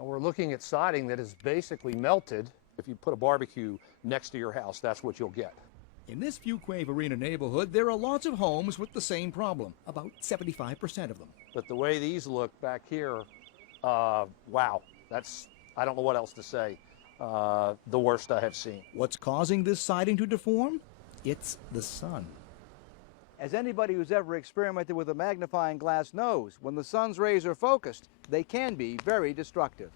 We're looking at siding that is basically melted. If you put a barbecue next to your house, that's what you'll get. In this Fuquay Arena neighborhood, there are lots of homes with the same problem, about 75% of them. But the way these look back here, wow, I don't know what else to say. The worst I have seen. What's causing this siding to deform? It's the sun. As anybody who's ever experimented with a magnifying glass knows, when the sun's rays are focused, they can be very destructive.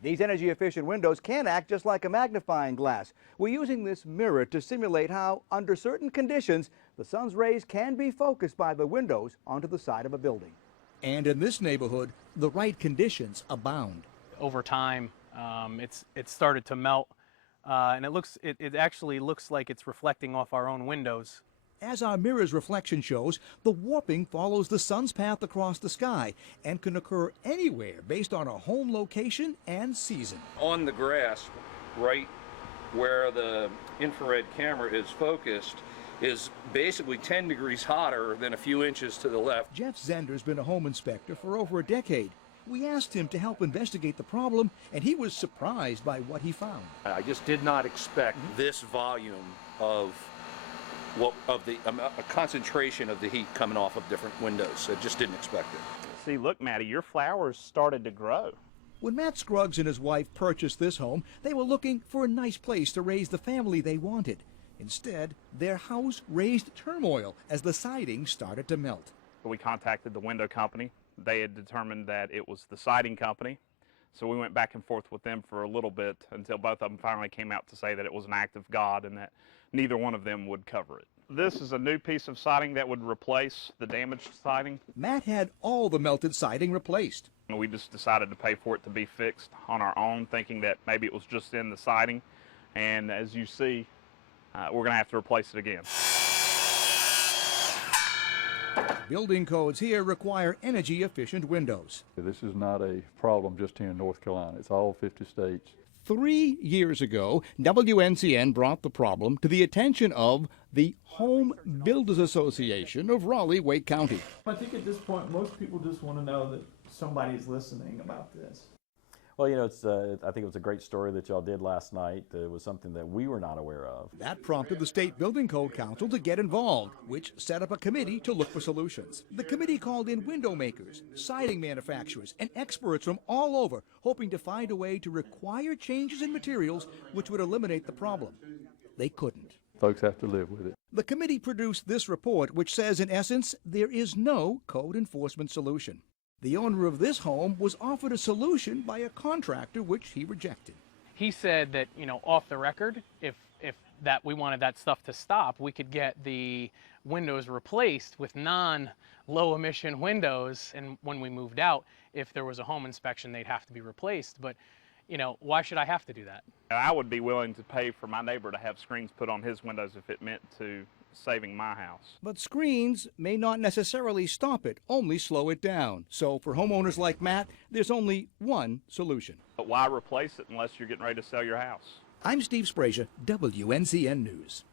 These energy-efficient windows can act just like a magnifying glass. We're using this mirror to simulate how, under certain conditions, the sun's rays can be focused by the windows onto the side of a building. And in this neighborhood, the right conditions abound. Over time, it started to melt, and it actually looks like it's reflecting off our own windows. As our mirror's reflection shows, the warping follows the sun's path across the sky and can occur anywhere based on a home location and season. On the grass, right where the infrared camera is focused, is basically 10 degrees hotter than a few inches to the left. Jeff Zender's been a home inspector for over a decade. We asked him to help investigate the problem, and he was surprised by what he found. I just did not expect This volume of a concentration of the heat coming off of different windows. I just didn't expect it. See, look, Matty, your flowers started to grow. When Matt Scruggs and his wife purchased this home, they were looking for a nice place to raise the family they wanted. Instead, their house raised turmoil as the siding started to melt. We contacted the window company. They had determined that it was the siding company. So we went back and forth with them for a little bit until both of them finally came out to say that it was an act of God and that neither one of them would cover it. This is a new piece of siding that would replace the damaged siding. Matt had all the melted siding replaced. We just decided to pay for it to be fixed on our own, thinking that maybe it was just in the siding. And as you see, we're going to have to replace it again. Building codes here require energy-efficient windows. This is not a problem just here in North Carolina. It's all 50 states. 3 years ago, WNCN brought the problem to the attention of the Home Builders Association of Raleigh-Wake County. I think at this point, most people just want to know that somebody's listening about this. Well, you know, I think it was a great story that y'all did last night. It was something that we were not aware of. That prompted the State Building Code Council to get involved, which set up a committee to look for solutions. The committee called in window makers, siding manufacturers, and experts from all over, hoping to find a way to require changes in materials which would eliminate the problem. They couldn't. Folks have to live with it. The committee produced this report, which says, in essence, there is no code enforcement solution. The owner of this home was offered a solution by a contractor, which he rejected. He said that, you know, off the record, if that we wanted that stuff to stop, we could get the windows replaced with non-low emission windows. And when we moved out, if there was a home inspection, they'd have to be replaced. But, you know, why should I have to do that? I would be willing to pay for my neighbor to have screens put on his windows if it meant to saving my house. But screens may not necessarily stop it, only slow it down. So for homeowners like Matt, there's only one solution. But why replace it unless you're getting ready to sell your house? I'm Steve Sbraccia, WNCN News.